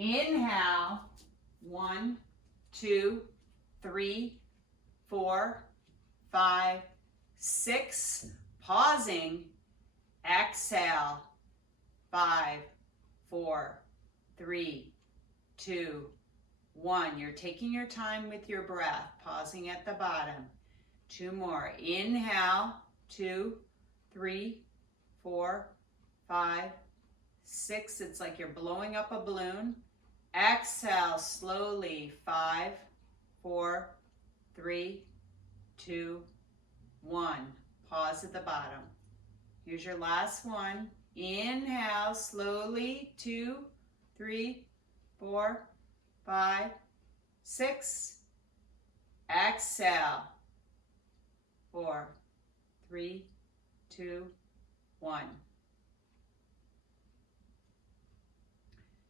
Inhale, 1, 2, 3, 4, 5, 6. Pausing. Exhale, 5, 4, 3, 2, 1. You're taking your time with your breath, pausing at the bottom. 2 more. Inhale, 2, 3, 4, 5, 6. It's like you're blowing up a balloon. Exhale slowly. 5, 4, 3, 2, 1. Pause at the bottom. Here's your last one. Inhale slowly. 2, 3, 4, 5, 6. Exhale. 4, 3, 2, 1.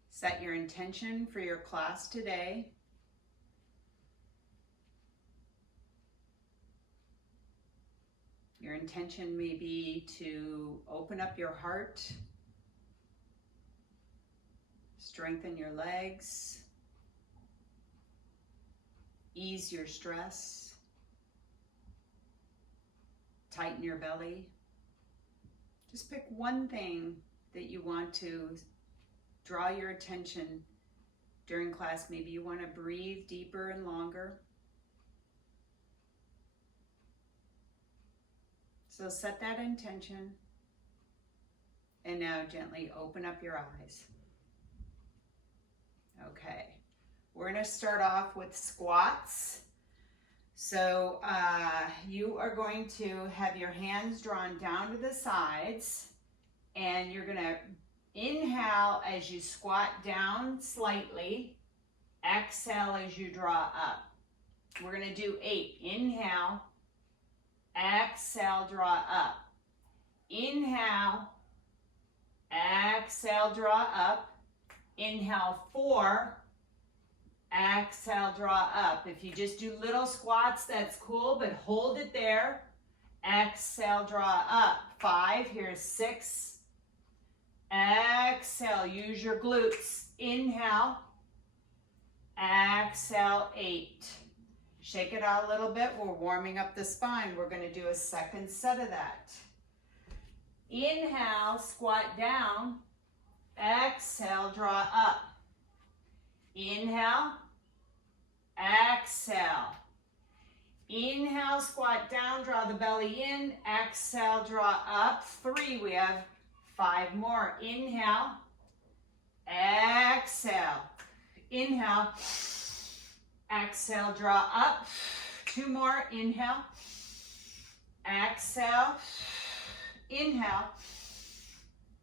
Set your intention for your class today. Your intention may be to open up your heart, strengthen your legs, ease your stress, tighten your belly. Just pick one thing that you want to draw your attention during class. Maybe you want to breathe deeper and longer. So set that intention, and now gently open up your eyes. Okay, we're going to start off with squats. So you are going to have your hands drawn down to the sides, and you're going to inhale as you squat down slightly. Exhale as you draw up. We're going to do 8. Inhale. Exhale, draw up. Inhale. Exhale, draw up. Inhale, 4. Exhale, draw up. If you just do little squats, that's cool, but hold it there. Exhale, draw up. 5. Here's 6. Exhale, use your glutes. Inhale. Exhale, 8. Shake it out a little bit. We're warming up the spine. We're going to do a second set of that. Inhale, squat down. Exhale, draw up. Inhale. Exhale. Inhale, squat down, draw the belly in. Exhale, draw up. 3. We have 5 more. Inhale. Exhale. Inhale. Exhale, draw up. 2 more. Inhale. Exhale. Inhale.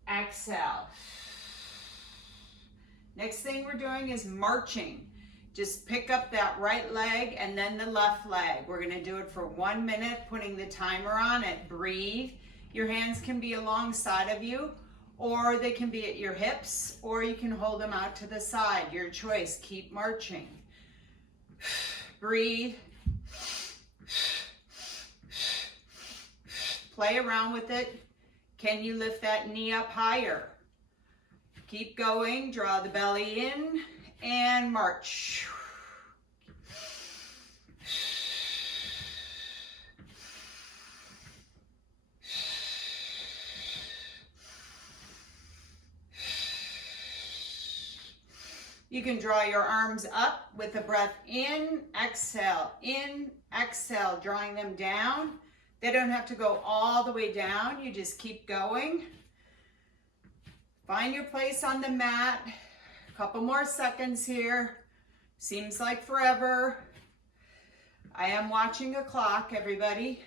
Exhale. Next thing we're doing is marching. Just pick up that right leg and then the left leg. We're going to do it for 1 minute, putting the timer on it. Breathe. Your hands can be alongside of you, or they can be at your hips, or you can hold them out to the side. Your choice. Keep marching. Breathe. Play around with it. Can you lift that knee up higher? Keep going. Draw the belly in and march. You can draw your arms up with the breath in, exhale, drawing them down. They don't have to go all the way down. You just keep going. Find your place on the mat. A couple more seconds here. Seems like forever. I am watching a clock, everybody.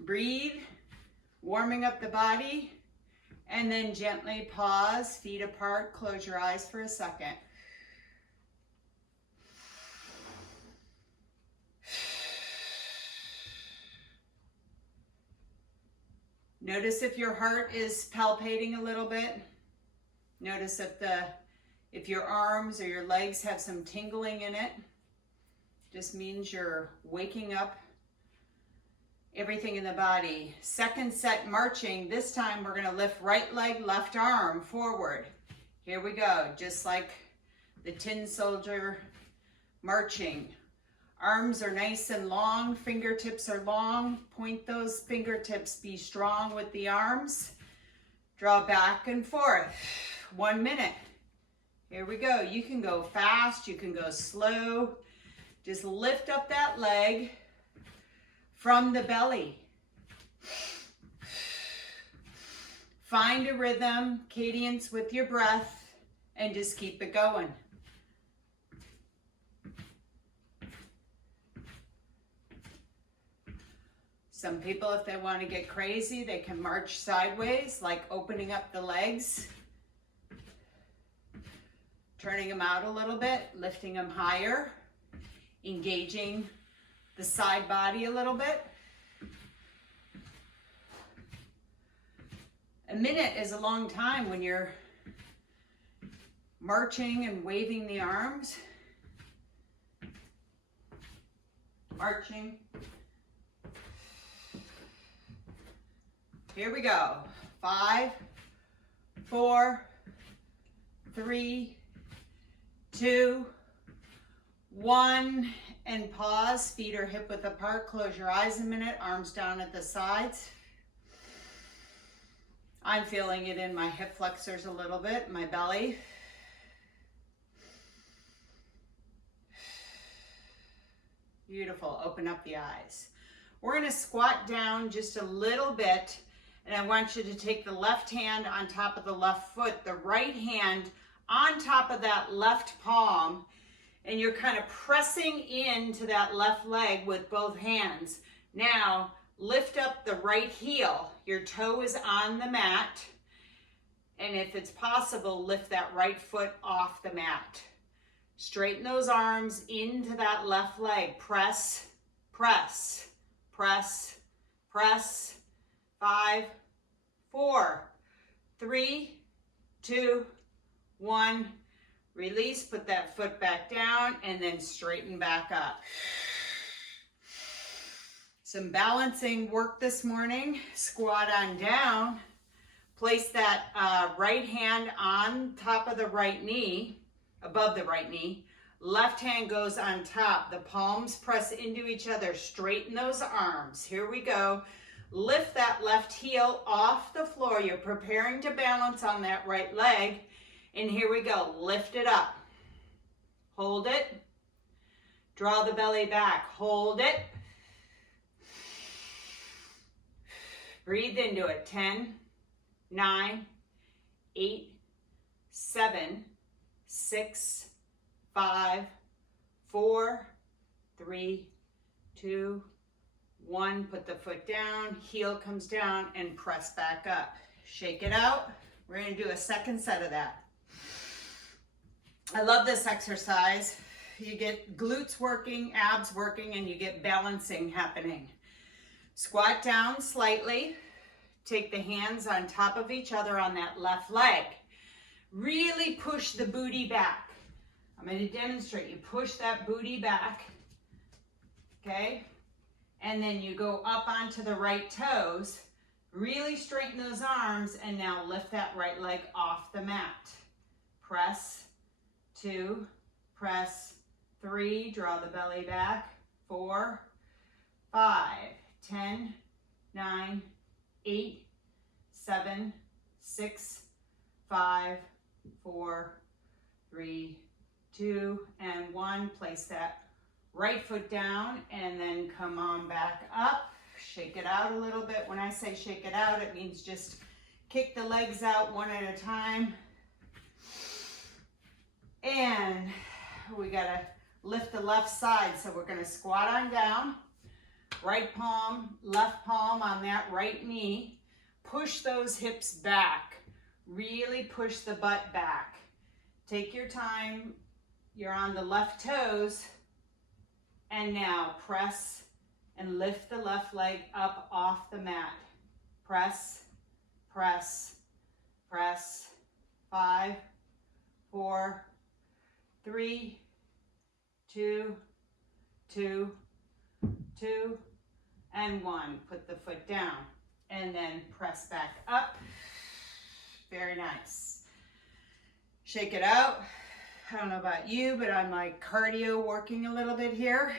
Breathe, warming up the body. And then gently pause, feet apart, close your eyes for a second. Notice if your heart is palpating a little bit. Notice if your arms or your legs have some tingling in it. Just means you're waking up everything in the body. Second set marching. This time we're going to lift right leg, left arm forward. Here we go, just like the tin soldier marching. Arms are nice and long, fingertips are long. Point those fingertips, be strong with the arms. Draw back and forth. 1 minute. Here we go. You can go fast, you can go slow. Just lift up that leg from the belly. Find a rhythm, cadence with your breath, and just keep it going. Some people, if they want to get crazy, they can march sideways, like opening up the legs, turning them out a little bit, lifting them higher, engaging the side body a little bit. A minute is a long time when you're marching and waving the arms. Marching. Here we go. 5, 4, 3, 2, 1, and pause. Feet are hip width apart. Close your eyes a minute. Arms down at the sides. I'm feeling it in my hip flexors a little bit, my belly. Beautiful. Open up the eyes. We're going to squat down just a little bit, and I want you to take the left hand on top of the left foot, the right hand on top of that left palm, and you're kind of pressing into that left leg with both hands. Now, lift up the right heel. Your toe is on the mat. And if it's possible, lift that right foot off the mat. Straighten those arms into that left leg. Press, press, press, press. 5, 4, 3, 2, 1. Release, put that foot back down, and then straighten back up. Some balancing work this morning. Squat on down. Place that right hand on top of the right knee, above the right knee. Left hand goes on top. The palms press into each other. Straighten those arms. Here we go. Lift that left heel off the floor. You're preparing to balance on that right leg. And here we go. Lift it up. Hold it. Draw the belly back. Hold it. Breathe into it. 10, 9, 8, 7, 6, 5, 4, 3, 2, 1. Put the foot down, heel comes down, and press back up. Shake it out. We're going to do a second set of that. I love this exercise. You get glutes working, abs working, and you get balancing happening. Squat down slightly. Take the hands on top of each other on that left leg. Really push the booty back. I'm going to demonstrate. You push that booty back. Okay? And then you go up onto the right toes. Really straighten those arms, and now lift that right leg off the mat. Press. 2. Press. 3. Draw the belly back. 4. 5. 10, 9, 8, 7, 6, 5, 4, 3, 2, and 1. Place that right foot down and then come on back up. Shake it out a little bit. When I say shake it out, it means just kick the legs out one at a time. And we gotta lift the left side, so we're gonna squat on down. Right palm, left palm on that right knee. Push those hips back. Really push the butt back. Take your time. You're on the left toes. And now press and lift the left leg up off the mat. Press, press, press. 5, 4, 3, 2, 2, 2, and 1. Put the foot down and then press back up. Very nice. Shake it out. I don't know about you, but I'm like cardio working a little bit here.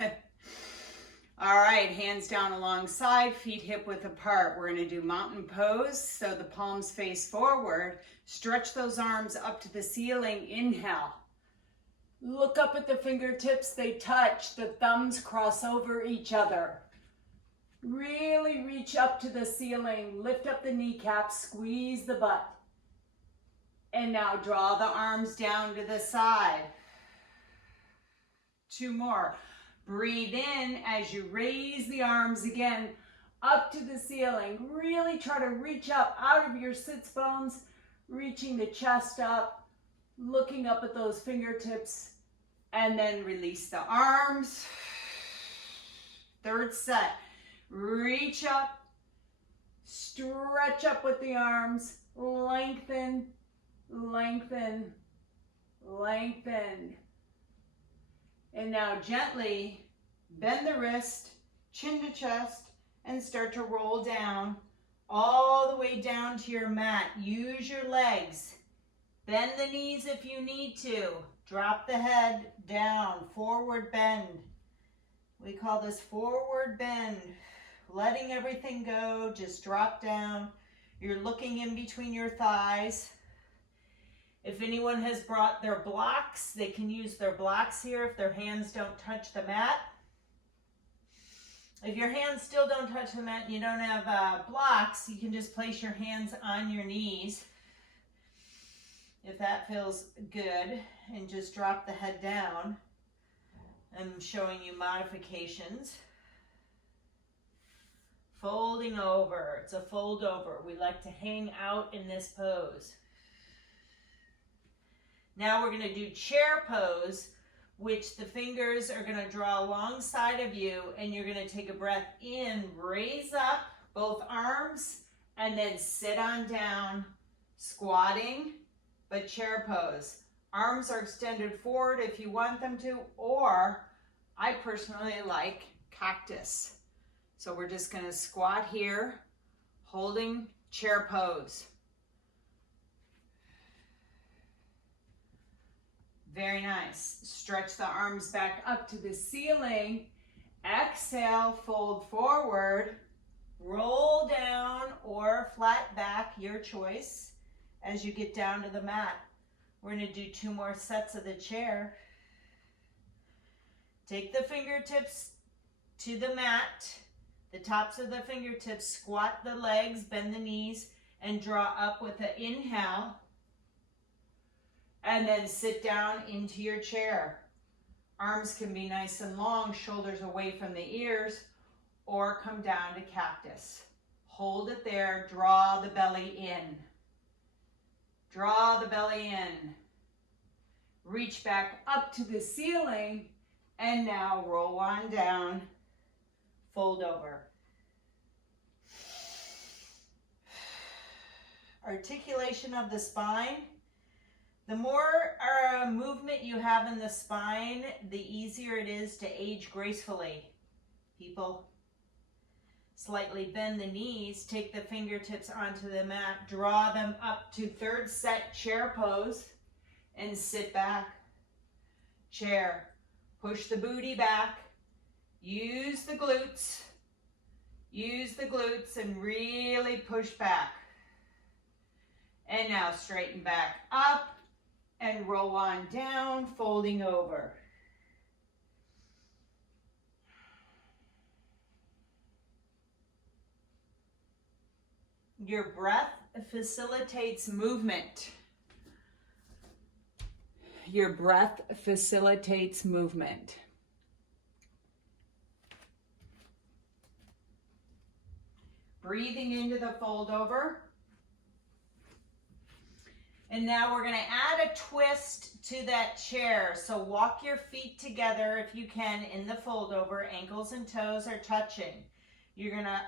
All right, hands down alongside, feet hip width apart. We're gonna do mountain pose, so the palms face forward. Stretch those arms up to the ceiling, inhale. Look up at the fingertips, they touch, the thumbs cross over each other. Really reach up to the ceiling, lift up the kneecaps, squeeze the butt. And now draw the arms down to the side. 2 more. Breathe in as you raise the arms again up to the ceiling. Really try to reach up out of your sits bones, reaching the chest up, looking up at those fingertips, and then release the arms. 3rd set. Reach up, stretch up with the arms, lengthen, lengthen, lengthen. And now gently bend the wrist, chin to chest, and start to roll down all the way down to your mat. Use your legs. Bend the knees if you need to. Drop the head down, forward bend. We call this forward bend. Letting everything go, just drop down. You're looking in between your thighs. If anyone has brought their blocks, they can use their blocks here if their hands don't touch the mat. If your hands still don't touch the mat and you don't have blocks, you can just place your hands on your knees if that feels good, and just drop the head down. I'm showing you modifications. Folding over, it's a fold over. We like to hang out in this pose. Now we're gonna do chair pose, which the fingers are gonna draw alongside of you, and you're gonna take a breath in, raise up both arms, and then sit on down, squatting, but chair pose. Arms are extended forward if you want them to, or I personally like cactus. So we're just gonna squat here, holding chair pose. Very nice. Stretch the arms back up to the ceiling. Exhale, fold forward, roll down or flat back, your choice, as you get down to the mat. We're gonna do 2 more sets of the chair. Take the fingertips to the mat, the tops of the fingertips, squat the legs, bend the knees, and draw up with an inhale. And then sit down into your chair. Arms can be nice and long, shoulders away from the ears, or come down to cactus. Hold it there, draw the belly in. Draw the belly in. Reach back up to the ceiling, and now roll on down, fold over. Articulation of the spine. The more movement you have in the spine, the easier it is to age gracefully. People, slightly bend the knees, take the fingertips onto the mat, draw them up to 3rd set chair pose, and sit back. Chair. Push the booty back. Use the glutes. Use the glutes and really push back. And now straighten back up. And roll on down, folding over. Your breath facilitates movement. Your breath facilitates movement. Breathing into the fold over. And now we're going to add a twist to that chair. So walk your feet together if you can in the fold over. Ankles and toes are touching. You're going to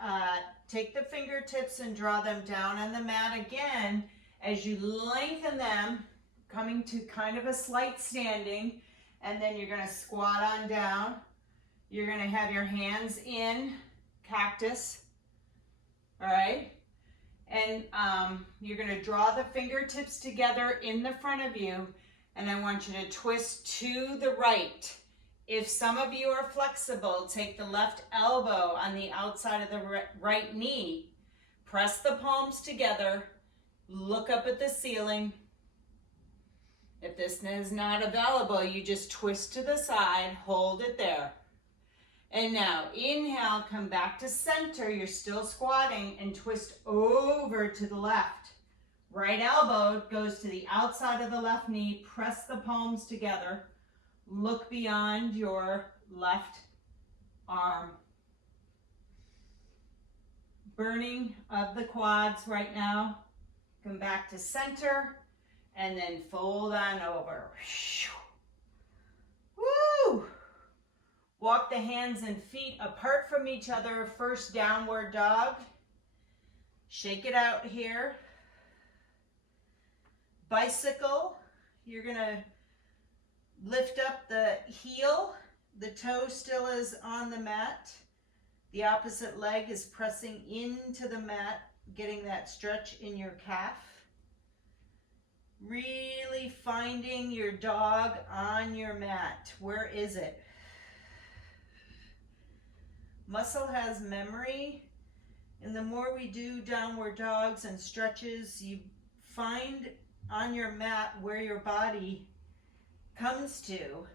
take the fingertips and draw them down on the mat again as you lengthen them, coming to kind of a slight standing. And then you're going to squat on down. You're going to have your hands in cactus. All right. And you're going to draw the fingertips together in the front of you, and I want you to twist to the right. If some of you are flexible, take the left elbow on the outside of the right knee, press the palms together, look up at the ceiling. If this is not available, you just twist to the side, hold it there. And now inhale, come back to center. You're still squatting, and twist over to the left. Right elbow goes to the outside of the left knee. Press the palms together. Look beyond your left arm. Burning of the quads right now. Come back to center and then fold on over. Woo! Walk the hands and feet apart from each other. First downward dog. Shake it out here. Bicycle. You're going to lift up the heel. The toe still is on the mat. The opposite leg is pressing into the mat, getting that stretch in your calf. Really finding your dog on your mat. Where is it? Muscle has memory, and the more we do downward dogs and stretches, you find on your mat where your body comes to,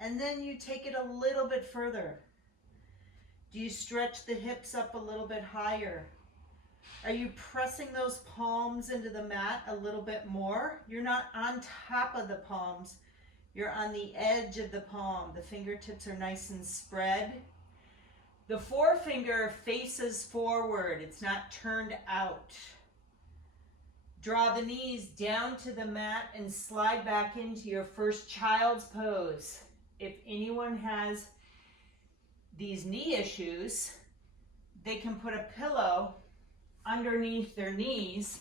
and then you take it a little bit further. Do you stretch the hips up a little bit higher? Are you pressing those palms into the mat a little bit more? You're not on top of the palms. You're on the edge of the palm. The fingertips are nice and spread. The forefinger faces forward. It's not turned out. Draw the knees down to the mat and slide back into your first child's pose. If anyone has these knee issues, they can put a pillow underneath their knees,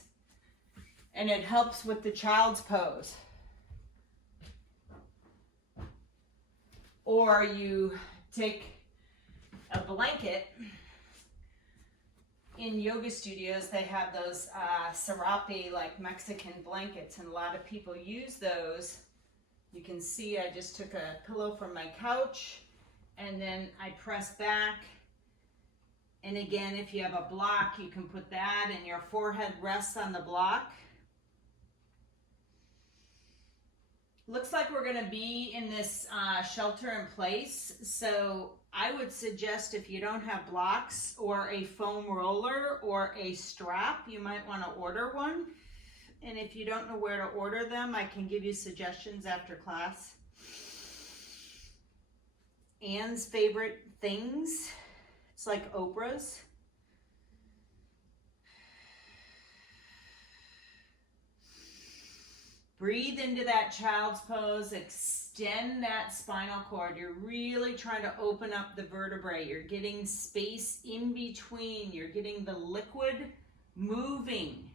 and it helps with the child's pose. Or you take a blanket. In yoga studios, they have those serape, like Mexican blankets, and a lot of people use those. You can see I just took a pillow from my couch, and then I press back. And again, if you have a block, you can put that, and your forehead rests on the block. Looks like we're going to be in this shelter in place, so I would suggest, if you don't have blocks or a foam roller or a strap, you might want to order one. And if you don't know where to order them, I can give you suggestions after class. Anne's favorite things. It's like Oprah's. Breathe into that child's pose. Extend that spinal cord. You're really trying to open up the vertebrae. You're getting space in between. You're getting the liquid moving.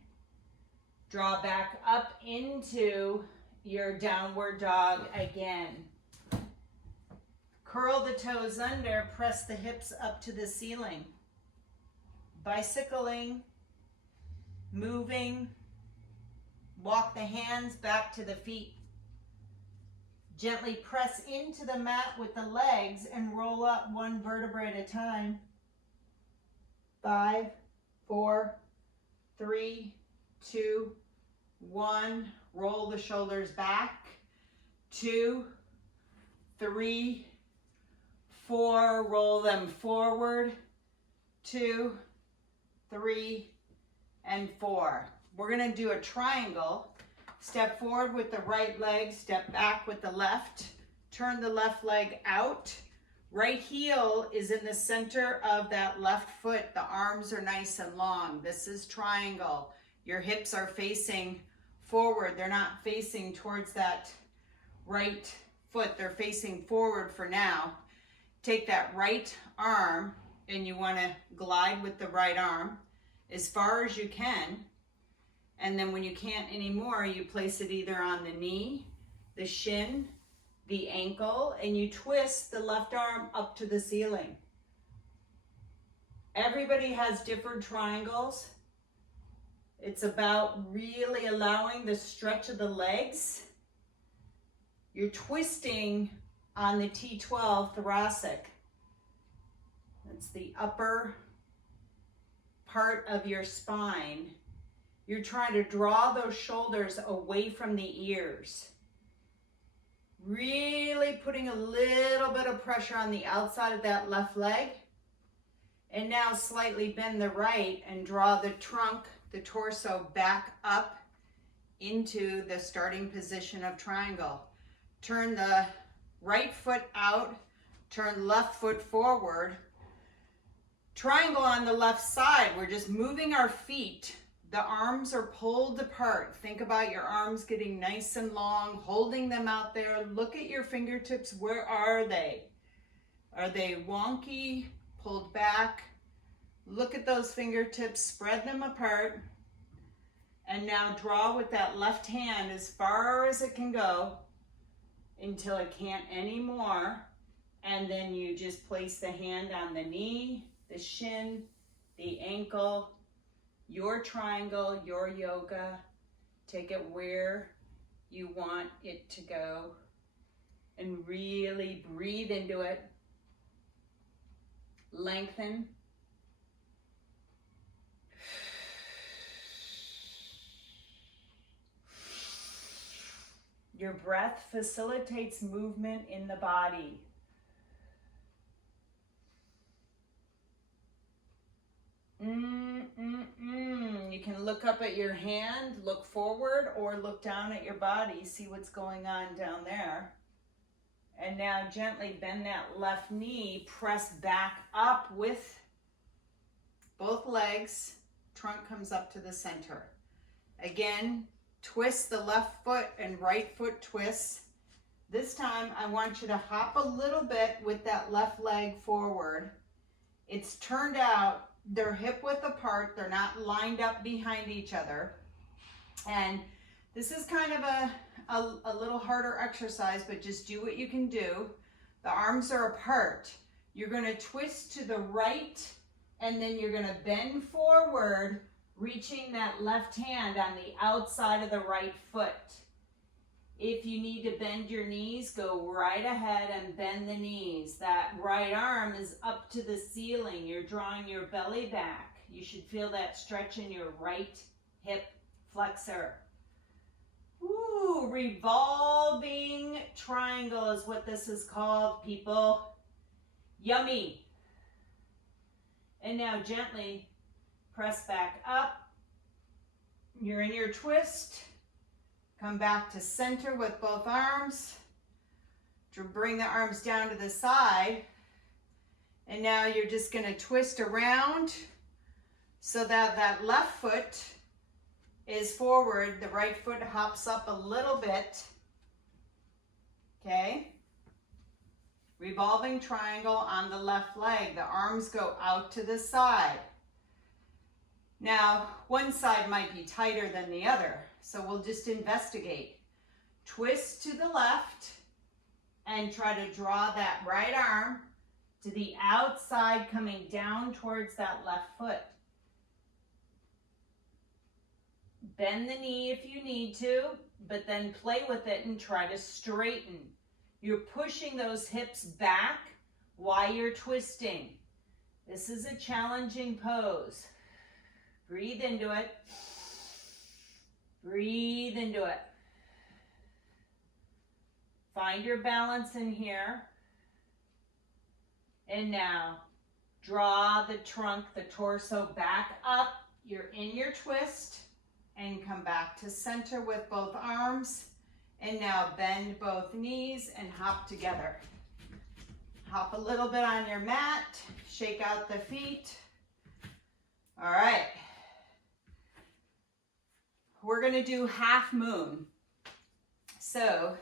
Draw back up into your downward dog again. Curl the toes under, press the hips up to the ceiling. Bicycling, moving. Walk the hands back to the feet. Gently press into the mat with the legs and roll up one vertebrae at a time. 5, 4, 3, 2, 1. Roll the shoulders back. 2, 3, 4. Roll them forward. 2, 3, and 4. We're going to do a triangle. Step forward with the right leg, step back with the left. Turn the left leg out. Right heel is in the center of that left foot. The arms are nice and long. This is triangle. Your hips are facing forward. They're not facing towards that right foot. They're facing forward for now. Take that right arm, and you want to glide with the right arm as far as you can. And then when you can't anymore, you place it either on the knee, the shin, the ankle, and you twist the left arm up to the ceiling. Everybody has different triangles. It's about really allowing the stretch of the legs. You're twisting on the T12 thoracic. That's the upper part of your spine. You're trying to draw those shoulders away from the ears. Really putting a little bit of pressure on the outside of that left leg. And now slightly bend the right and draw the trunk, the torso back up into the starting position of triangle. Turn the right foot out, turn left foot forward. Triangle on the left side, we're just moving our feet. The arms are pulled apart. Think about your arms getting nice and long, holding them out there. Look at your fingertips. Where are they? Are they wonky, pulled back? Look at those fingertips, spread them apart. And now draw with that left hand as far as it can go until it can't anymore. And then you just place the hand on the knee, the shin, the ankle, your triangle, your yoga. Take it where you want it to go and really breathe into it. Lengthen. Your breath facilitates movement in the body. You can look up at your hand, look forward, or look down at your body, see what's going on down there. And now gently bend that left knee, press back up with both legs, trunk comes up to the center. Again, twist the left foot and right foot twists. This time I want you to hop a little bit with that left leg forward. It's turned out, they're hip width apart, they're not lined up behind each other. And this is kind of a little harder exercise, but just do what you can do. The arms are apart. You're going to twist to the right, and then you're going to bend forward, reaching that left hand on the outside of the right foot. If you need to bend your knees, go right ahead and bend the knees. That right arm is up to the ceiling. You're drawing your belly back. You should feel that stretch in your right hip flexor. Ooh, revolving triangle is what this is called, people. Yummy. And now gently press back up. You're in your twist. Come back to center with both arms. Bring the arms down to the side. And now you're just going to twist around so that that left foot is forward. The right foot hops up a little bit. Okay? Revolving triangle on the left leg. The arms go out to the side. Now, one side might be tighter than the other, so we'll just investigate. Twist to the left and try to draw that right arm to the outside, coming down towards that left foot. Bend the knee if you need to, but then play with it and try to straighten. You're pushing those hips back while you're twisting. This is a challenging pose. Breathe into it. Breathe into it. Find your balance in here. And now, draw the trunk, the torso back up. You're in your twist. And come back to center with both arms. And now bend both knees and hop together. Hop a little bit on your mat. Shake out the feet. All right. We're going to do half moon. So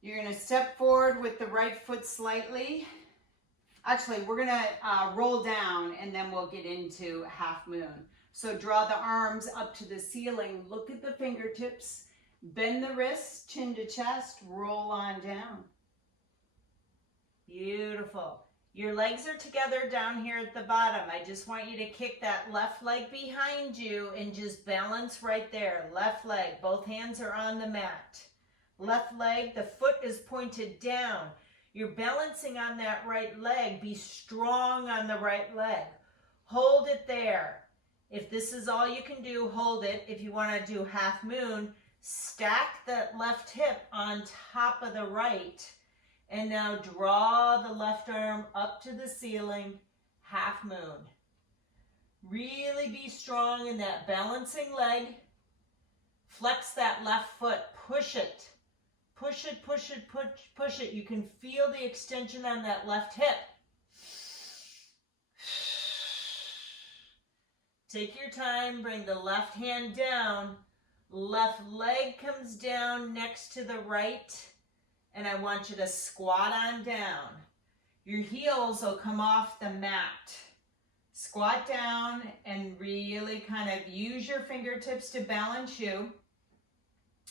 you're going to step forward with the right foot slightly. Actually, we're going to roll down and then we'll get into half moon. So draw the arms up to the ceiling. Look at the fingertips. Bend the wrists, chin to chest. Roll on down. Beautiful. Your legs are together down here at the bottom. I just want you to kick that left leg behind you and just balance right there. Left leg, both hands are on the mat. Left leg, the foot is pointed down. You're balancing on that right leg. Be strong on the right leg. Hold it there. If this is all you can do, hold it. If you want to do half moon, stack that left hip on top of the right. And now draw the left arm up to the ceiling, half moon. Really be strong in that balancing leg. Flex that left foot, push it. Push it, push it, push it. You can feel the extension on that left hip. Take your time, bring the left hand down. Left leg comes down next to the right. And I want you to squat on down. Your heels will come off the mat. Squat down and really kind of use your fingertips to balance you.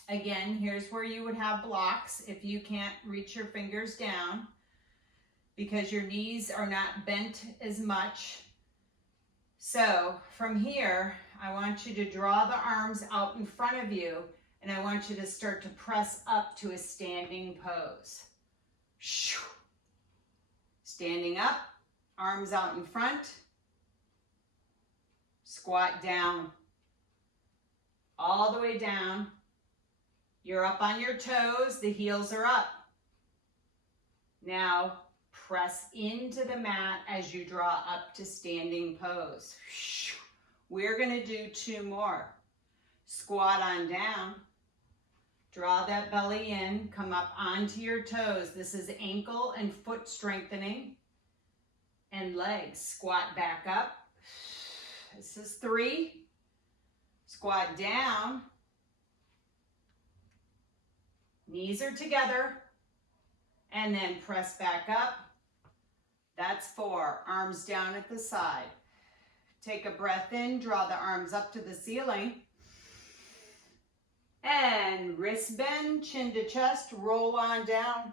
Again, here's where you would have blocks if you can't reach your fingers down because your knees are not bent as much. So from here, I want you to draw the arms out in front of you. And I want you to start to press up to a standing pose. Standing up, arms out in front. Squat down. All the way down. You're up on your toes, the heels are up. Now press into the mat as you draw up to standing pose. We're going to do 2 more. Squat on down. Draw that belly in, come up onto your toes. This is ankle and foot strengthening. And legs. Squat back up. This is 3. Squat down. Knees are together. And then press back up. That's 4. Arms down at the side. Take a breath in, draw the arms up to the ceiling. And wrist bend, chin to chest, roll on down.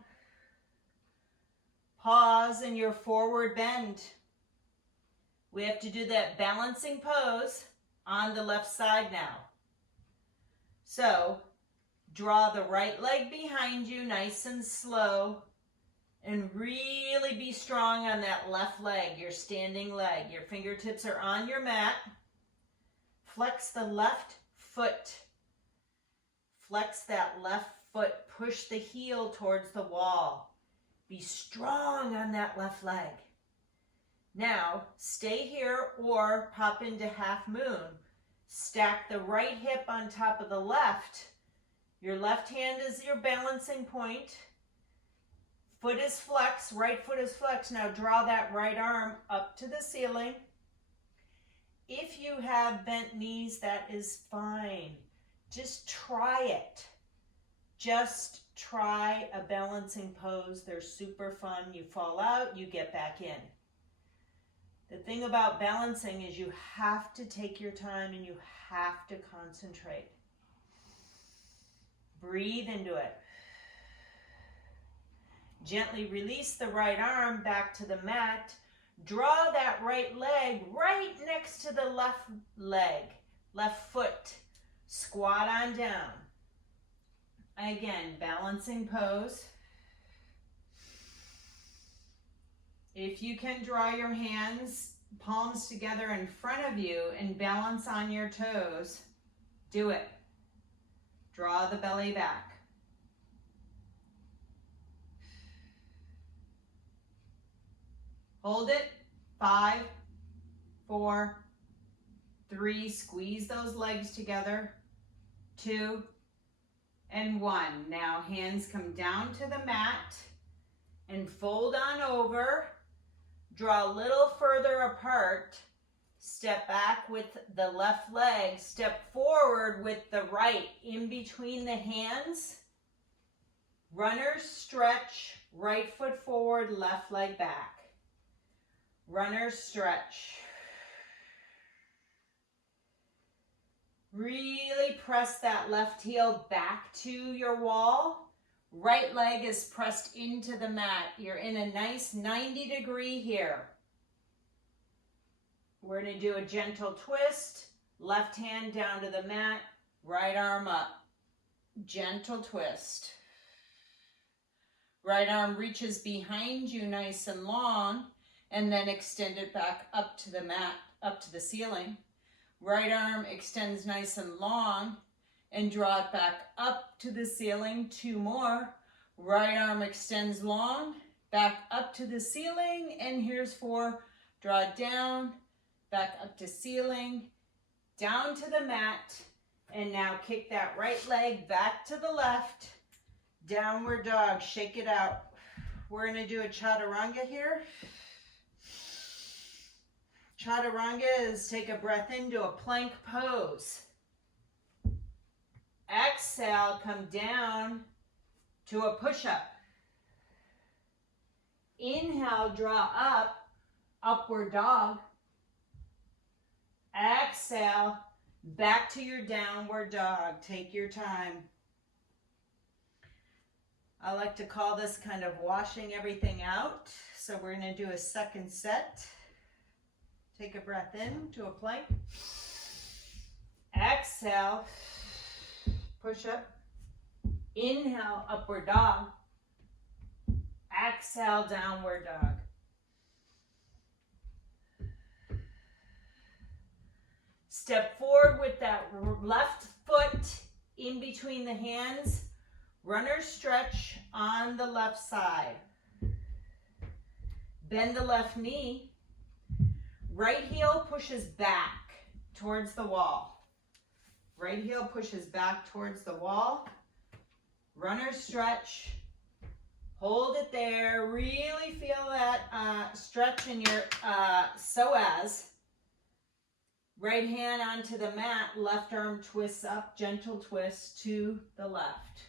Pause in your forward bend. We have to do that balancing pose on the left side now. So, draw the right leg behind you, nice and slow. And really be strong on that left leg, your standing leg. Your fingertips are on your mat. Flex the left foot. Flex that left foot, push the heel towards the wall. Be strong on that left leg. Now, stay here or pop into half moon. Stack the right hip on top of the left. Your left hand is your balancing point. Foot is flexed, right foot is flexed. Now draw that right arm up to the ceiling. If you have bent knees, that is fine. Just try it. Just try a balancing pose. They're super fun. You fall out, you get back in. The thing about balancing is you have to take your time and you have to concentrate. Breathe into it. Gently release the right arm back to the mat. Draw that right leg right next to the left leg, left foot. Squat on down. Again, balancing pose. If you can draw your hands, palms together in front of you and balance on your toes, do it. Draw the belly back. Hold it. 5, 4, 3. Squeeze those legs together. 2, and 1. Now hands come down to the mat and fold on over. Draw a little further apart. Step back with the left leg. Step forward with the right in between the hands. Runner's stretch. Right foot forward, left leg back. Runner's stretch. Really press that left heel back to your wall. Right leg is pressed into the mat. You're in a nice 90-degree here. We're going to do a gentle twist. Left hand down to the mat, right arm up. Gentle twist. Right arm reaches behind you nice and long, and then extend it back up to the mat, up to the ceiling. Right arm extends nice and long, and draw it back up to the ceiling. 2 more. Right arm extends long, back up to the ceiling, and here's 4. Draw it down, back up to ceiling, down to the mat, and now kick that right leg back to the left. Downward dog, shake it out. We're going to do a chaturanga here. Chaturanga is take a breath into a plank pose. Exhale, come down to a push-up. Inhale, draw up, upward dog. Exhale, back to your downward dog. Take your time. I like to call this kind of washing everything out. So we're going to do a second set. Take a breath in to a plank. Exhale, push up. Inhale, upward dog. Exhale, downward dog. Step forward with that left foot in between the hands. Runner stretch on the left side. Bend the left knee. Right heel pushes back towards the wall. Right heel pushes back towards the wall. Runner stretch. Hold it there. Really feel that stretch in your psoas. Right hand onto the mat. Left arm twists up. Gentle twist to the left.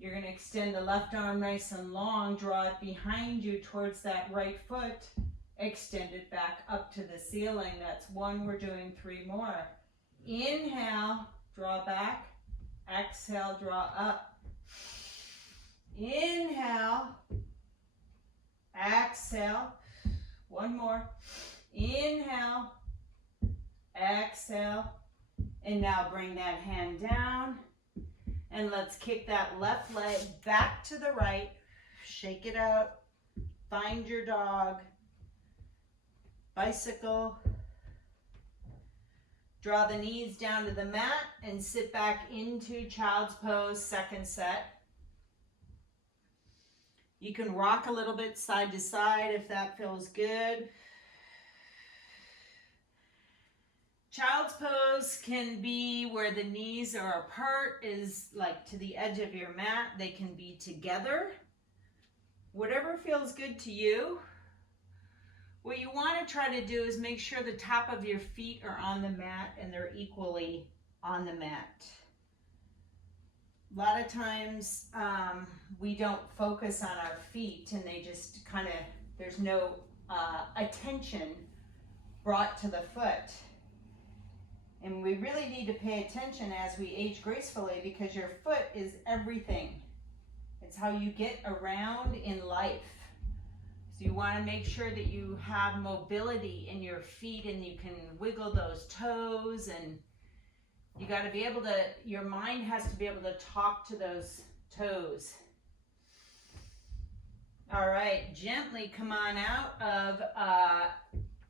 You're going to extend the left arm nice and long. Draw it behind you towards that right foot. Extend it back up to the ceiling. That's 1. We're doing 3 more. Inhale, draw back. Exhale, draw up. Inhale. Exhale. 1 more. Inhale. Exhale. And now bring that hand down. And let's kick that left leg back to the right. Shake it out. Find your dog. Bicycle. Draw the knees down to the mat and sit back into child's pose, second set. You can rock a little bit side to side if that feels good. Child's pose can be where the knees are apart, is like to the edge of your mat. They can be together. Whatever feels good to you. What you want to try to do is make sure the top of your feet are on the mat and they're equally on the mat. A lot of times we don't focus on our feet and they just kind of, there's no attention brought to the foot. And we really need to pay attention as we age gracefully because your foot is everything. It's how you get around in life. So you want to make sure that you have mobility in your feet and you can wiggle those toes, and you got to be able to, your mind has to be able to talk to those toes. All right, gently come on out of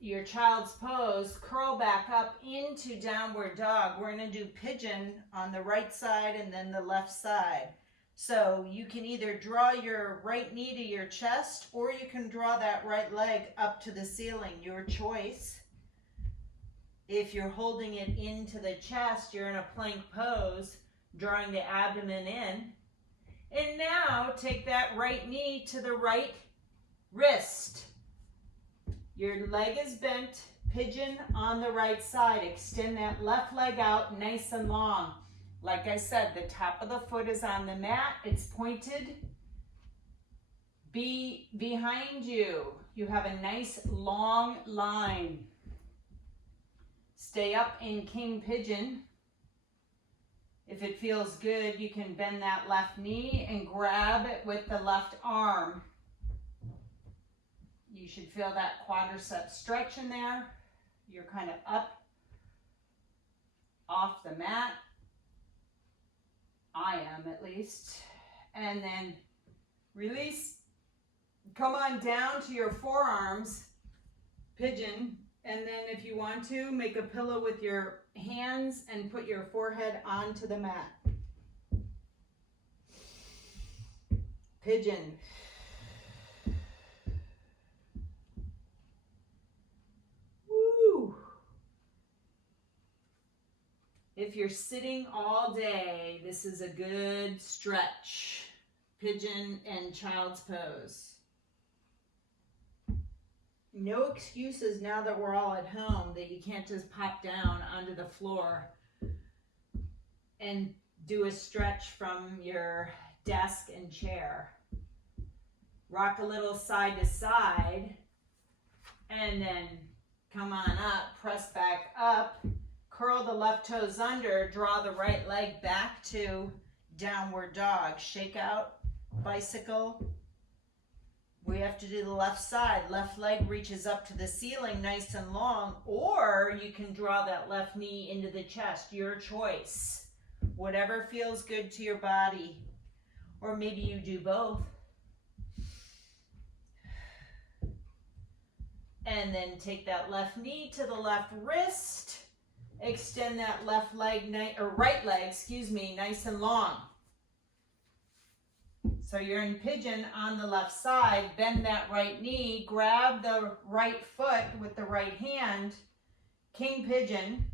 your child's pose, curl back up into downward dog. We're going to do pigeon on the right side and then the left side. So you can either draw your right knee to your chest or you can draw that right leg up to the ceiling, your choice. If you're holding it into the chest, you're in a plank pose, drawing the abdomen in. And now take that right knee to the right wrist. Your leg is bent, pigeon on the right side. Extend that left leg out nice and long. Like I said, the top of the foot is on the mat. It's pointed. Be behind you. You have a nice long line. Stay up in king pigeon. If it feels good, you can bend that left knee and grab it with the left arm. You should feel that quadricep stretch in there. You're kind of up off the mat. I am, at least. And then release. Come on down to your forearms, pigeon. And then if you want to, make a pillow with your hands and put your forehead onto the mat. Pigeon. Woo! If you're sitting all day, this is a good stretch. Pigeon and child's pose. No excuses now that we're all at home that you can't just pop down onto the floor and do a stretch from your desk and chair. Rock a little side to side and then come on up, press back up, curl the left toes under, draw the right leg back to downward dog. Shake out, bicycle. We have to do the left side. Left leg reaches up to the ceiling nice and long, or you can draw that left knee into the chest. Your choice. Whatever feels good to your body. Or maybe you do both. And then take that left knee to the left wrist. Extend that left leg, or right leg, excuse me, nice and long. So you're in pigeon on the left side, bend that right knee, grab the right foot with the right hand, king pigeon.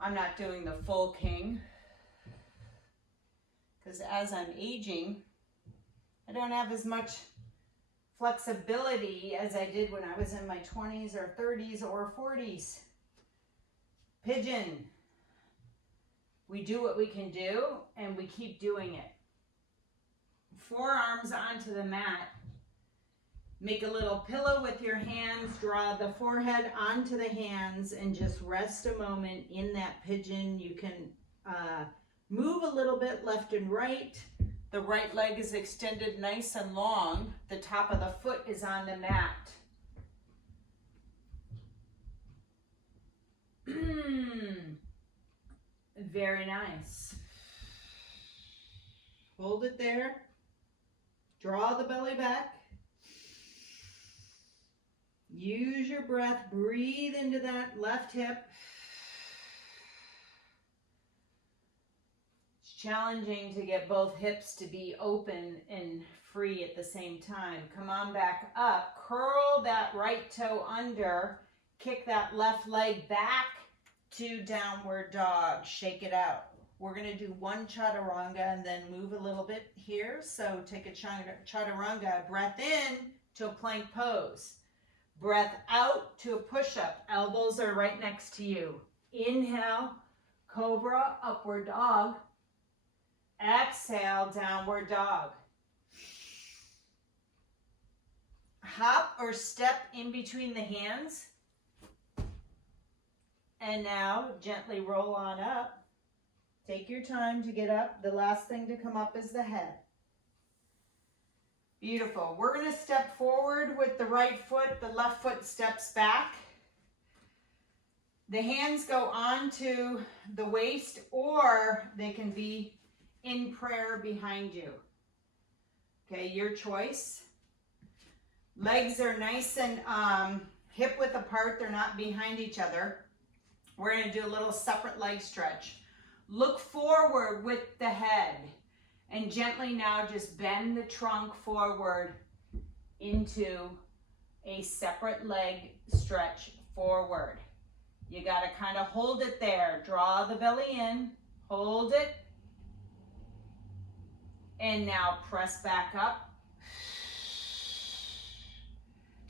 I'm not doing the full king, because as I'm aging, I don't have as much flexibility as I did when I was in my 20s or 30s or 40s. Pigeon. We do what we can do, and we keep doing it. Forearms onto the mat. Make a little pillow with your hands. Draw the forehead onto the hands and just rest a moment in that pigeon. You can move a little bit left and right. The right leg is extended nice and long. The top of the foot is on the mat. Very nice. Hold it there. Draw the belly back. Use your breath. Breathe into that left hip. It's challenging to get both hips to be open and free at the same time. Come on back up. Curl that right toe under. Kick that left leg back to downward dog. Shake it out. We're going to do one chaturanga and then move a little bit here. So take a chaturanga, breath in to a plank pose. Breath out to a push-up. Elbows are right next to you. Inhale, cobra, upward dog. Exhale, downward dog. Hop or step in between the hands. And now gently roll on up. Take your time to get up. The last thing to come up is the head. Beautiful. We're going to step forward with the right foot. The left foot steps back. The hands go onto the waist, or they can be in prayer behind you. Okay, your choice. Legs are nice and hip width apart. They're not behind each other. We're going to do a little separate leg stretch. Look forward with the head and gently now just bend the trunk forward into a separate leg stretch forward. You got to kind of hold it there. Draw the belly in, hold it, and now press back up.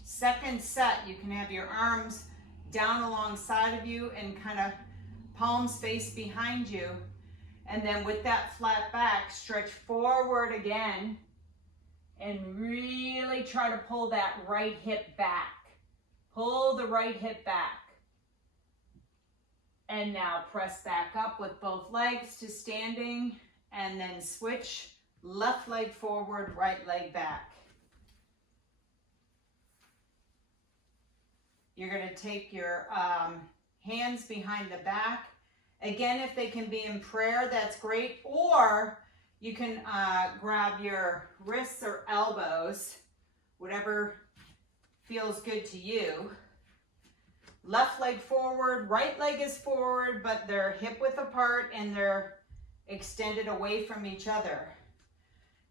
Second set, you can have your arms down alongside of you and kind of palms face behind you. And then with that flat back, stretch forward again and really try to pull that right hip back. Pull the right hip back. And now press back up with both legs to standing, and then switch left leg forward, right leg back. You're going to take your hands behind the back. Again, if they can be in prayer, that's great. Or you can grab your wrists or elbows, whatever feels good to you. Left leg forward, right leg is forward, but they're hip width apart and they're extended away from each other.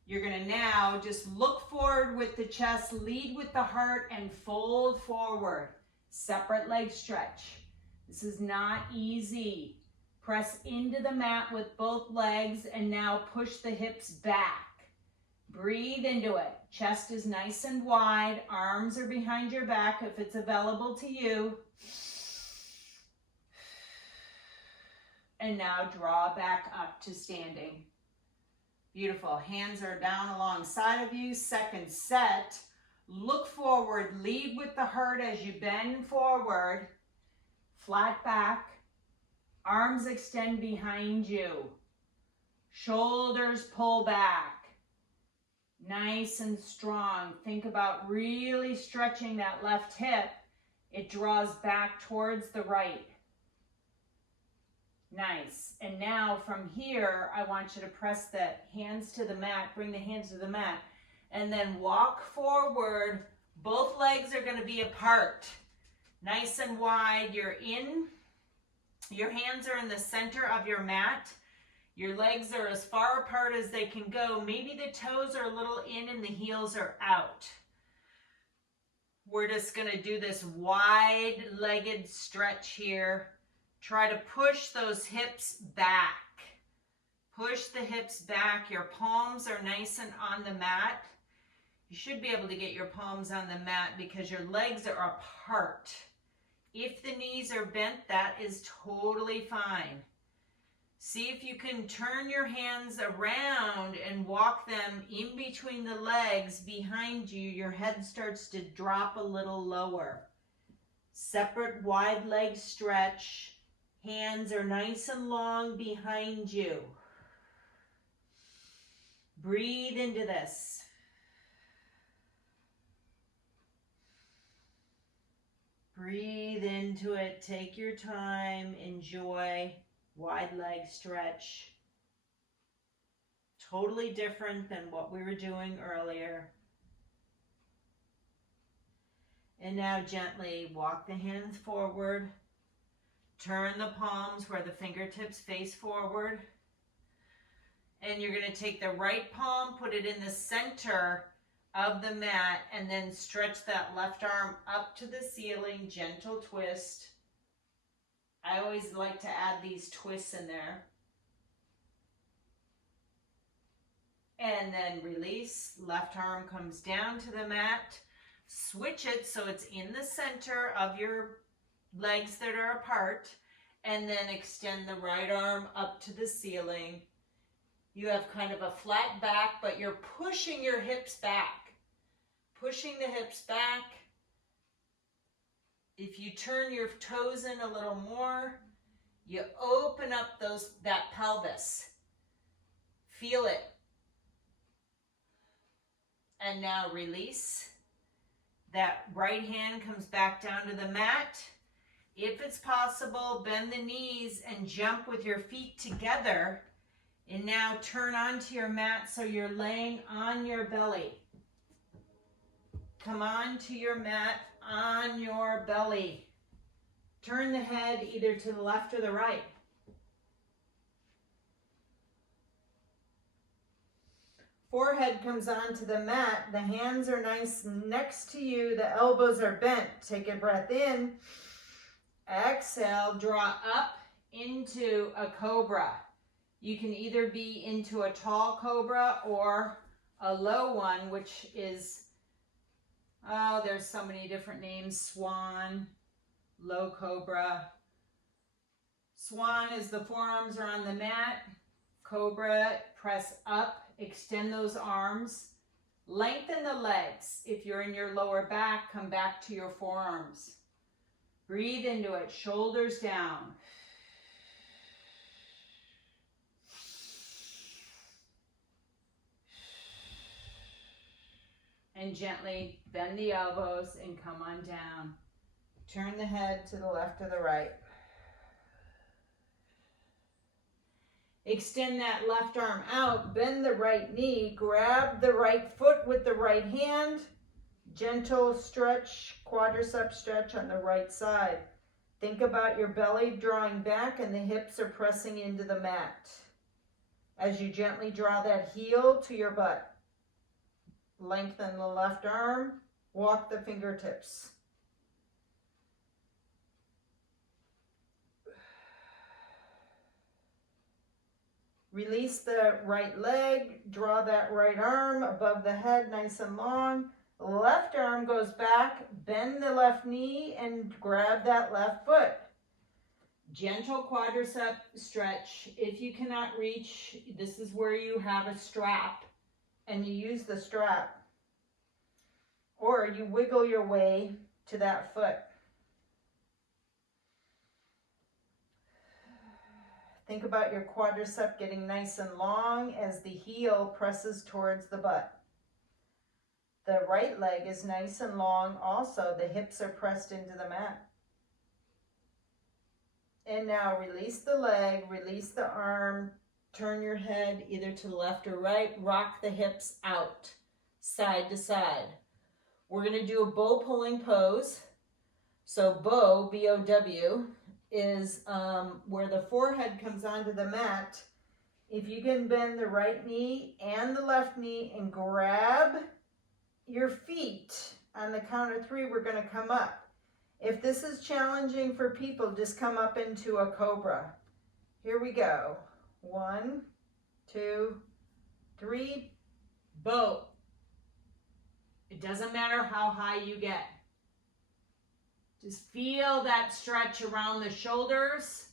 You're going to now just look forward with the chest, lead with the heart, and fold forward. Separate leg stretch. This is not easy. Press into the mat with both legs and now push the hips back. Breathe into it. Chest is nice and wide. Arms are behind your back if it's available to you. And now draw back up to standing. Beautiful. Hands are down alongside of you. Second set. Look forward. Lead with the heart as you bend forward. Flat back. Arms extend behind you. Shoulders pull back. Nice and strong. Think about really stretching that left hip. It draws back towards the right. Nice. And now from here, I want you to press the hands to the mat, bring the hands to the mat, and then walk forward. Both legs are going to be apart. Nice and wide. You're in. Your hands are in the center of your mat. Your legs are as far apart as they can go. Maybe the toes are a little in and the heels are out. We're just going to do this wide-legged stretch here. Try to push those hips back. Push the hips back. Your palms are nice and on the mat. You should be able to get your palms on the mat because your legs are apart. If the knees are bent, that is totally fine. See if you can turn your hands around and walk them in between the legs behind you. Your head starts to drop a little lower. Separate wide leg stretch. Hands are nice and long behind you. Breathe into this. Breathe into it. Take your time. Enjoy. Wide leg stretch. Totally different than what we were doing earlier. And now gently walk the hands forward. Turn the palms where the fingertips face forward. And you're going to take the right palm, put it in the center of the mat, and then stretch that left arm up to the ceiling, gentle twist. I always like to add these twists in there. And then release, left arm comes down to the mat. Switch it so it's in the center of your legs that are apart, and then extend the right arm up to the ceiling. You have kind of a flat back, but you're pushing your hips back. Pushing the hips back. If you turn your toes in a little more, you open up that pelvis. Feel it. And now release. That right hand comes back down to the mat. If it's possible, bend the knees and jump with your feet together. And now turn onto your mat so you're laying on your belly. Come onto your mat on your belly. Turn the head either to the left or the right. Forehead comes onto the mat. The hands are nice next to you. The elbows are bent. Take a breath in. Exhale, draw up into a cobra. You can either be into a tall cobra or a low one, which is, there's so many different names. Swan, low cobra. Swan is the forearms are on the mat. Cobra, press up, extend those arms. Lengthen the legs. If you're in your lower back, come back to your forearms. Breathe into it, shoulders down. And gently bend the elbows and come on down. Turn the head to the left or the right. Extend that left arm out, bend the right knee, grab the right foot with the right hand. Gentle stretch, quadricep stretch on the right side. Think about your belly drawing back and the hips are pressing into the mat. As you gently draw that heel to your butt. Lengthen the left arm, walk the fingertips. Release the right leg, draw that right arm above the head, nice and long. Left arm goes back, bend the left knee and grab that left foot. Gentle quadricep stretch. If you cannot reach, this is where you have a strap and you use the strap. Or you wiggle your way to that foot. Think about your quadricep getting nice and long as the heel presses towards the butt. The right leg is nice and long also. The hips are pressed into the mat. And now release the leg, release the arm, turn your head either to the left or right, rock the hips out, side to side. We're going to do a bow pulling pose. So bow, B-O-W, is where the forehead comes onto the mat. If you can bend the right knee and the left knee and grab your feet on the count of 3, we're going to come up. If this is challenging for people, just come up into a cobra. Here we go. 1, 2, 3, bow. It doesn't matter how high you get. Just feel that stretch around the shoulders.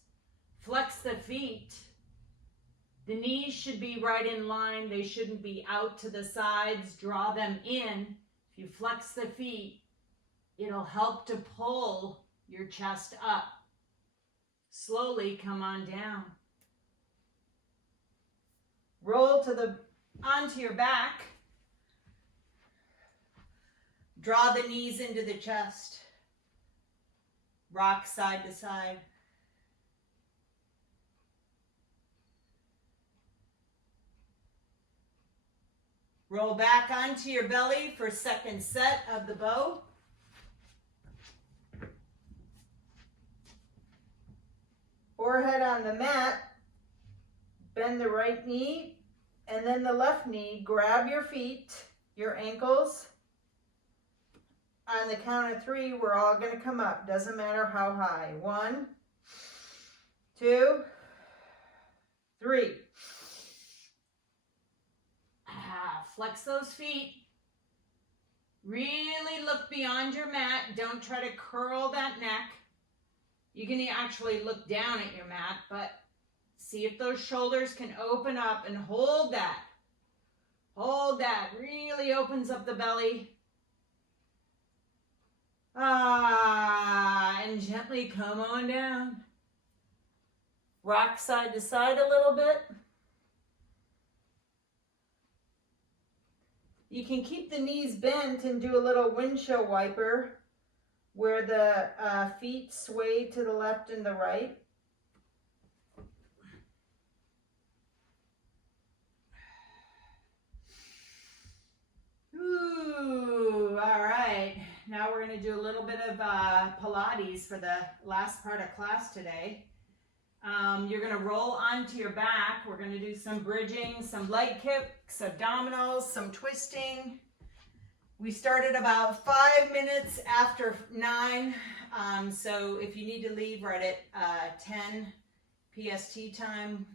Flex the feet. The knees should be right in line. They shouldn't be out to the sides. Draw them in. If you flex the feet, it'll help to pull your chest up. Slowly come on down. Roll onto your back. Draw the knees into the chest. Rock side to side. Roll back onto your belly for second set of the bow. Forehead on the mat. Bend the right knee and then the left knee. Grab your feet, your ankles. On the count of 3, we're all going to come up. Doesn't matter how high. 1, 2, 3. Flex those feet. Really look beyond your mat. Don't try to curl that neck. You can actually look down at your mat, but see if those shoulders can open up and hold that. Hold that. Really opens up the belly. And gently come on down. Rock side to side a little bit. You can keep the knees bent and do a little windshield wiper where the feet sway to the left and the right. Ooh, all right. Now we're going to do a little bit of Pilates for the last part of class today. You're going to roll onto your back. We're going to do some bridging, some leg kicks, abdominals, some twisting. We started about 5 minutes after 9. So if you need to leave right at 10 PST time,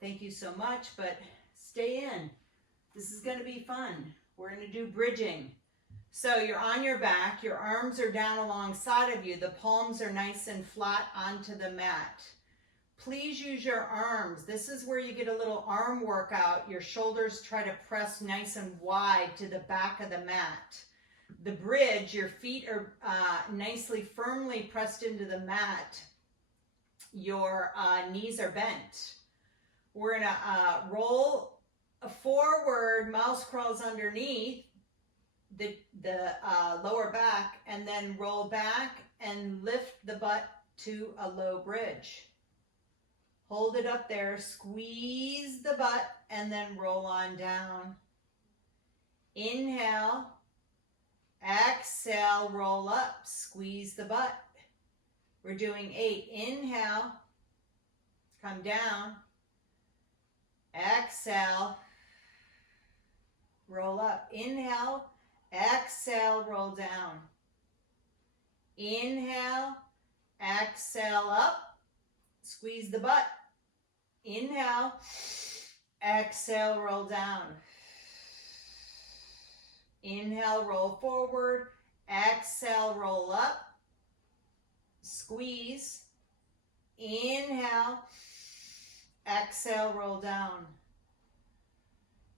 thank you so much, but stay in. This is going to be fun. We're going to do bridging. So you're on your back, your arms are down alongside of you, the palms are nice and flat onto the mat. Please use your arms. This is where you get a little arm workout. Your shoulders try to press nice and wide to the back of the mat. The bridge, your feet are nicely, firmly pressed into the mat. Your knees are bent. We're going to roll forward, mouse crawls underneath. the lower back, and then roll back and lift the butt to a low bridge. Hold it up there, squeeze the butt, and then roll on down. Inhale, exhale, roll up, squeeze the butt. We're doing 8. Inhale, come down. Exhale, roll up. Inhale, exhale, roll down. Inhale, exhale, up, squeeze the butt. Inhale, exhale, roll down. Inhale, roll forward. Exhale, roll up. Squeeze. Inhale, exhale, roll down.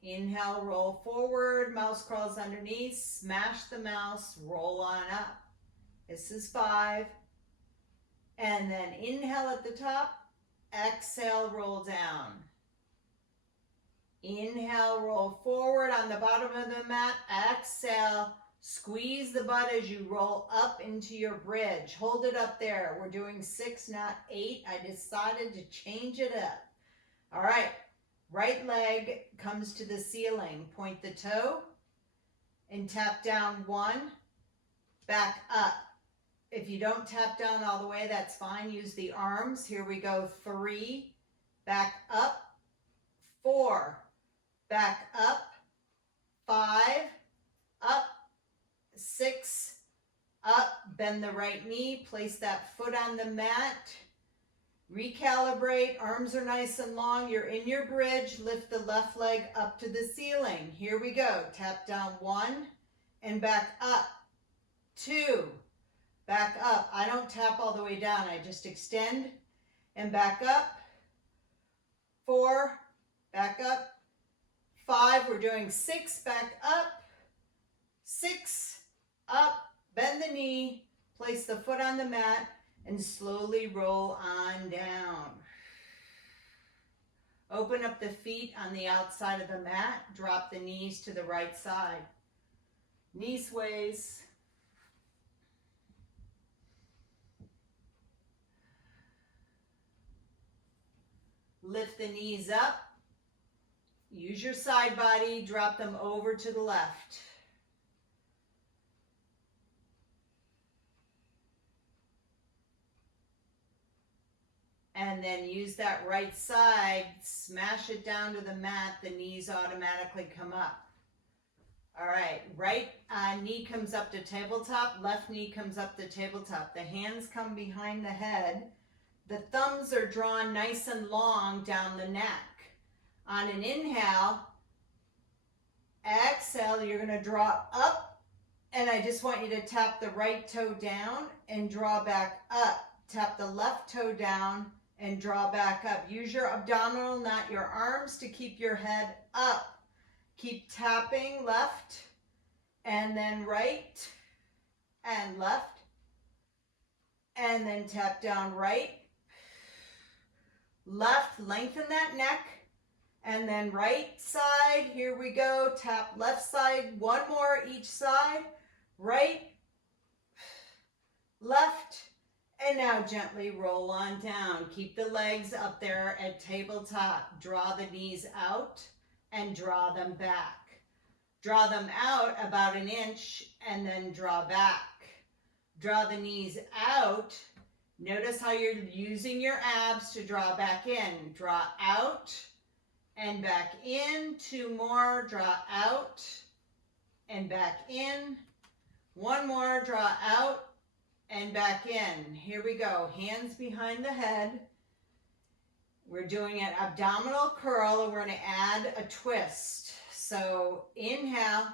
Inhale, roll forward. Mouse crawls underneath. Smash the mouse. Roll on up. This is 5. And then inhale at the top. Exhale, roll down. Inhale, roll forward on the bottom of the mat. Exhale, squeeze the butt as you roll up into your bridge. Hold it up there. We're doing 6, not 8. I decided to change it up. All right, right leg comes to the ceiling. Point the toe and tap down 1, back up. If you don't tap down all the way, that's fine. Use the arms. Here we go. 3, back up. 4, back up. 5, up. 6, up. Bend the right knee. Place that foot on the mat. Recalibrate. Arms are nice and long. You're in your bridge. Lift the left leg up to the ceiling. Here we go. Tap down 1 and back up. 2, back up. I don't tap all the way down. I just extend and back up. 4, back up. 5, we're doing 6, back up. 6, up. Bend the knee. Place the foot on the mat and slowly roll on down. Open up the feet on the outside of the mat. Drop the knees to the right side. Knee sways. Lift the knees up. Use your side body. Drop them over to the left. And then use that right side. Smash it down to the mat. The knees automatically come up. All right. Right knee comes up to tabletop. Left knee comes up to tabletop. The hands come behind the head. The thumbs are drawn nice and long down the neck. On an inhale, exhale, you're going to draw up. And I just want you to tap the right toe down and draw back up. Tap the left toe down and draw back up. Use your abdominal, not your arms, to keep your head up. Keep tapping left and then right and left. And then tap down right. Left, lengthen that neck, and then right side, here we go, tap left side, 1 more each side, right, left, and now gently roll on down. Keep the legs up there at tabletop. Draw the knees out and draw them back. Draw them out about 1 inch and then draw back. Draw the knees out. Notice how you're using your abs to draw back in. Draw out and back in. 2 more. Draw out and back in. 1 more. Draw out and back in. Here we go. Hands behind the head. We're doing an abdominal curl and we're going to add a twist. So inhale,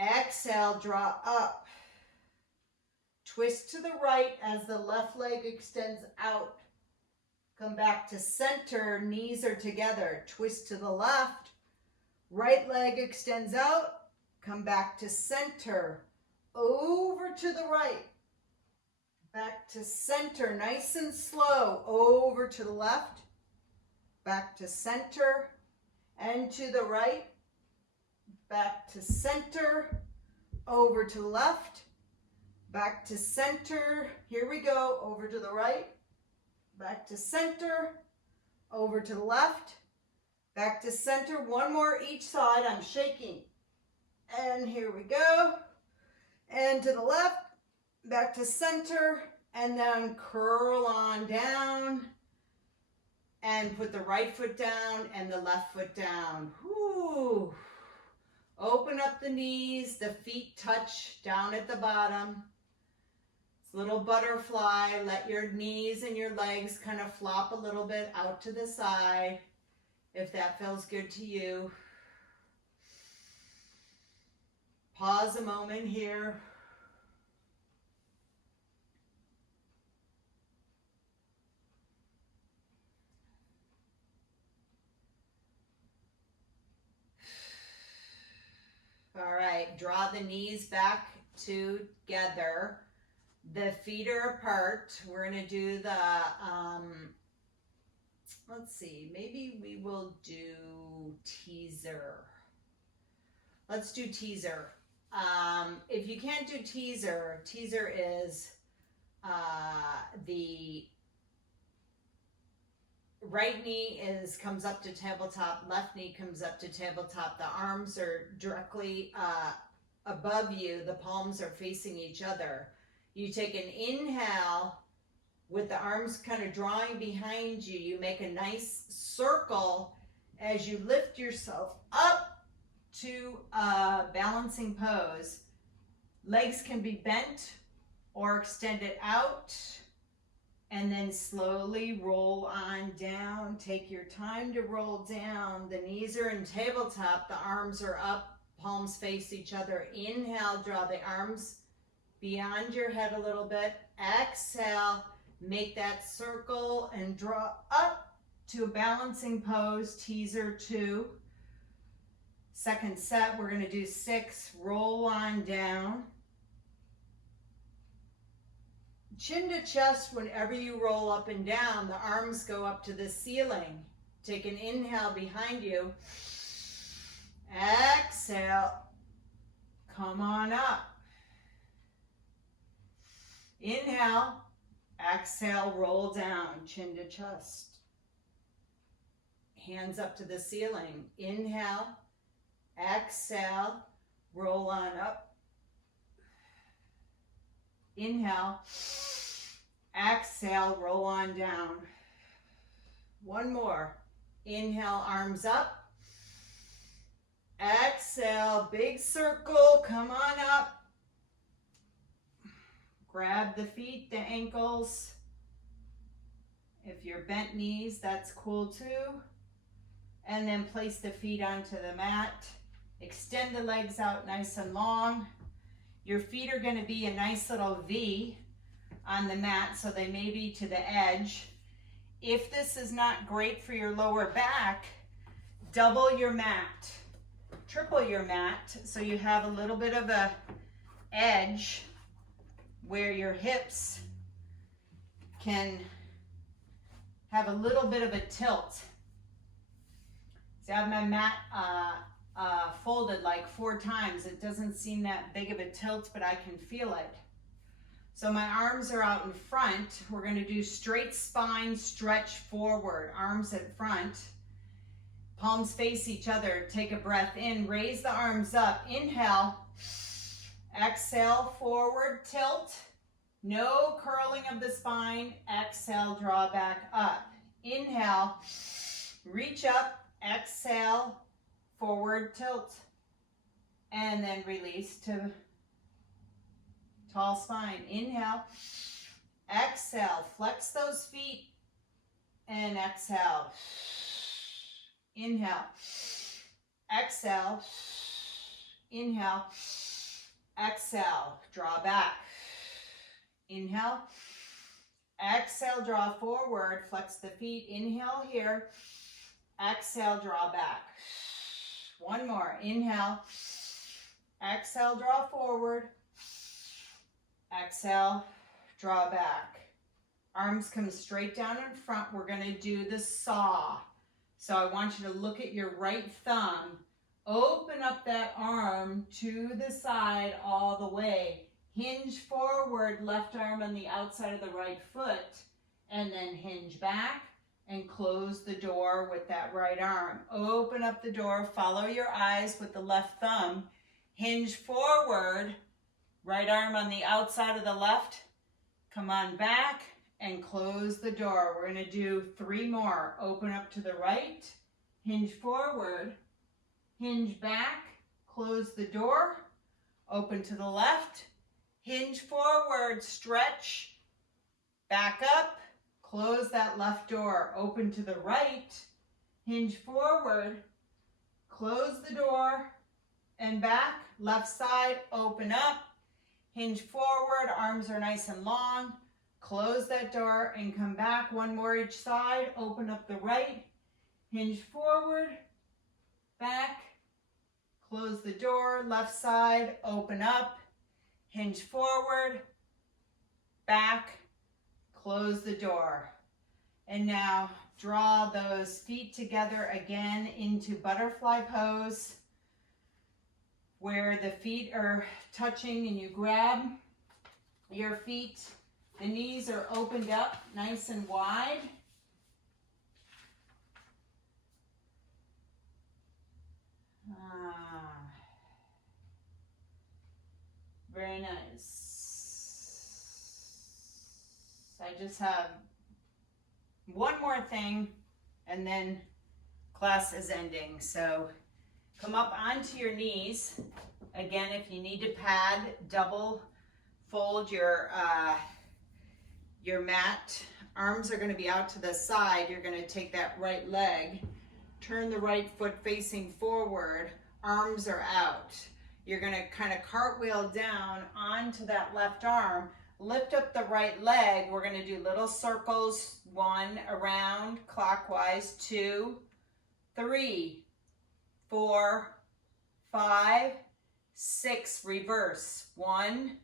exhale, draw up. Twist to the right as the left leg extends out. Come back to center, knees are together. Twist to the left, right leg extends out. Come back to center, over to the right. Back to center, nice and slow, over to the left. Back to center and to the right. back to center, over to the left, back to center. Here we go, over to the right, back to center, over to the left, back to center. One more each side. I'm shaking. And here we go. And to the left, back to center, and then curl on down. And put the right foot down and the left foot down. Whew. Open up the knees, the feet touch down at the bottom. It's a little butterfly. Let your knees and your legs kind of flop a little bit out to the side if that feels good to you. Pause a moment here. All right, draw the knees back together. The feet are apart. We're going to do the, let's see, maybe we will do teaser. Let's do teaser. If you can't do teaser, teaser is the right knee comes up to tabletop, left knee comes up to tabletop. The arms are directly above you. The palms are facing each other. You take an inhale with the arms kind of drawing behind you. You make a nice circle as you lift yourself up to a balancing pose. Legs can be bent or extended out. And then slowly roll on down. Take your time to roll down. The knees are in tabletop. The arms are up. Palms face each other. Inhale, draw the arms beyond your head a little bit. Exhale, make that circle and draw up to a balancing pose. Teaser 2. Second set, we're going to do 6. Roll on down. Chin to chest, whenever you roll up and down, the arms go up to the ceiling. Take an inhale behind you. Exhale. Come on up. Inhale. Exhale, roll down, chin to chest. Hands up to the ceiling. Inhale. Exhale, roll on up. Inhale, exhale, roll on down. One more. Inhale, arms up. Exhale, big circle, come on up. Grab the feet, the ankles. If you're bent knees, that's cool too. And then place the feet onto the mat. Extend the legs out nice and long. Your feet are going to be a nice little V on the mat, so they may be to the edge. If this is not great for your lower back, double your mat, triple your mat, so you have a little bit of a edge where your hips can have a little bit of a tilt. So I have my mat folded like 4 times. It doesn't seem that big of a tilt, but I can feel it. So my arms are out in front. We're going to do straight spine, stretch forward, arms at front. Palms face each other. Take a breath in, raise the arms up. Inhale, exhale, forward, tilt. No curling of the spine. Exhale, draw back up. Inhale, reach up, exhale, forward tilt, and then release to tall spine. Inhale, exhale, flex those feet, and exhale. Inhale, exhale, inhale, exhale, draw back. Inhale, exhale, draw forward, flex the feet. Inhale here, exhale, draw back. One more. Inhale. Exhale, draw forward. Exhale, draw back. Arms come straight down in front. We're going to do the saw. So I want you to look at your right thumb Open up that arm to the side all the way. Hinge forward, left arm on the outside of the right foot, and then hinge back and close the door with that right arm. Open up the door, follow your eyes with the left thumb, hinge forward, right arm on the outside of the left, come on back and close the door. We're going to do 3 more. Open up to the right, hinge forward, hinge back, close the door, open to the left, hinge forward, stretch, back up, close that left door, open to the right, hinge forward, close the door, and back, left side, open up, hinge forward, arms are nice and long, close that door and come back, 1 more each side, open up the right, hinge forward, back, close the door, left side, open up, hinge forward, back, close the door. And now draw those feet together again into butterfly pose, where the feet are touching and you grab your feet. The knees are opened up nice and wide. Very nice. I just have 1 more thing and then class is ending. So come up onto your knees. Again, if you need to pad, double fold your mat. Arms are going to be out to the side. You're going to take that right leg, turn the right foot facing forward, arms are out. You're going to kind of cartwheel down onto that left arm, lift up the right leg. We're going to do little circles, 1 around clockwise, 2, 3, 4, 5, 6, reverse, 1,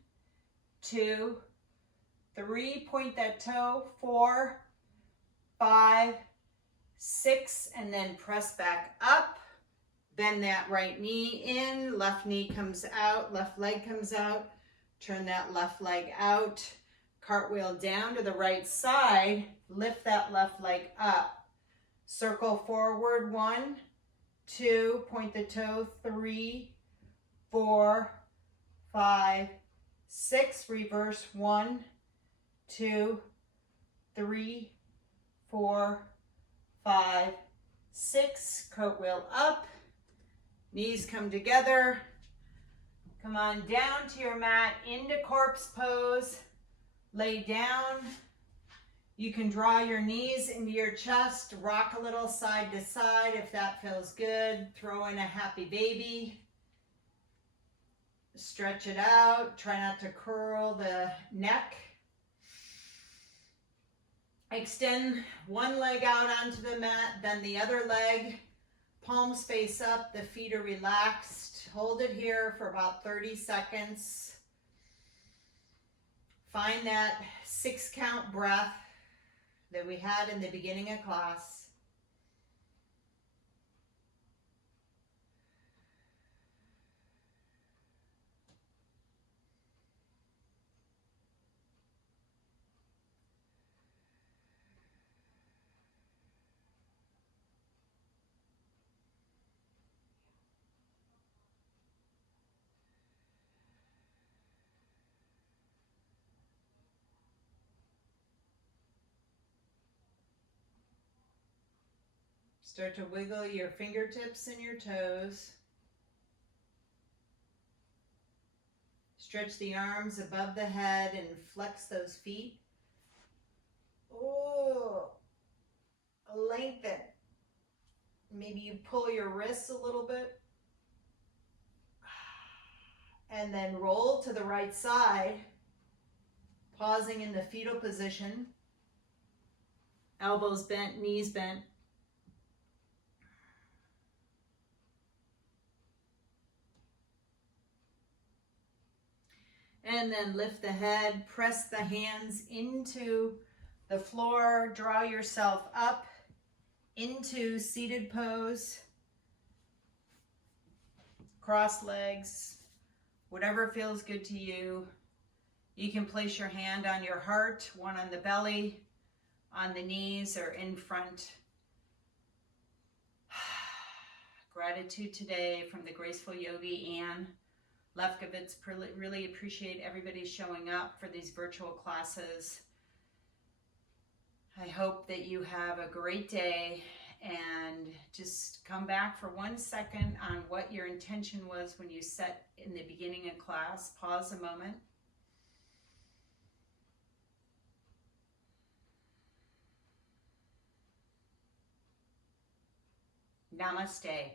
2, 3, point that toe, 4, 5, 6, and then press back up. Bend that right knee in, left knee comes out, left leg comes out. Turn that left leg out. Cartwheel down to the right side. Lift that left leg up. Circle forward, 1, 2, point the toe, 3, 4, 5, 6. Reverse, 1, 2, 3, 4, 5, 6. Cartwheel up. Knees come together. Come on down to your mat, into corpse pose. Lay down. You can draw your knees into your chest, rock a little side to side if that feels good. Throw in a happy baby. Stretch it out. Try not to curl the neck. Extend one leg out onto the mat, then the other leg. Palms face up, the feet are relaxed. Hold it here for about 30 seconds. Find that 6 count breath that we had in the beginning of class. Start to wiggle your fingertips and your toes. Stretch the arms above the head and flex those feet. Oh, lengthen. Maybe you pull your wrists a little bit. And then roll to the right side, pausing in the fetal position. Elbows bent, knees bent. And then lift the head, press the hands into the floor, draw yourself up into seated pose. cross legs, whatever feels good to you. You can place your hand on your heart, one on the belly, on the knees, or in front. Gratitude today from the Graceful Yogi, Ann Lefkowitz. Really appreciate everybody showing up for these virtual classes. I hope that you have a great day, and just come back for 1 second on what your intention was when you set in the beginning of class. Pause a moment. Namaste.